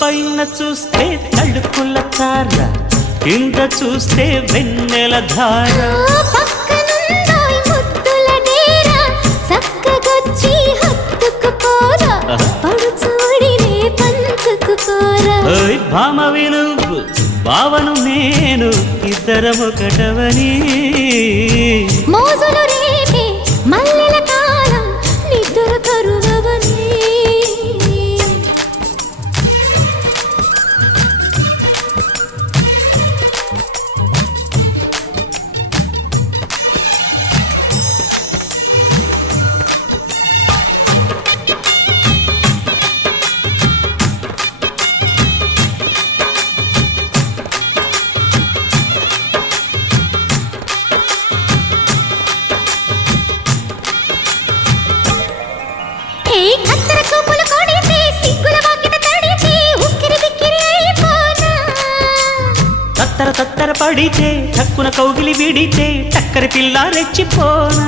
పైన చూస్తే తడుకుల తార, కింద చూస్తే వెన్నెల ధార. పక్కనుందోయ్ ముద్దుల డేరా, చక్కగొచ్చి హత్తుకుపోరా, పడుచూడినే పంచుకుపోరా. ఓయ్ భామ వినువ్వు, భావను నేను, ఇద్దరమొకటవని. మోజులు రేపే మల్లెల కాలం, నిద్ర కరువవని. కత్తెర చూపులు కొడితే సిగ్గుల వాకిట తడిచి ఉక్కిరి బిక్కిరి అయిపోనా. తత్తర తత్తర పడితే, టక్కున కౌగిలి విడితే, టక్కరి పిల్ల రెచ్చిపోనా.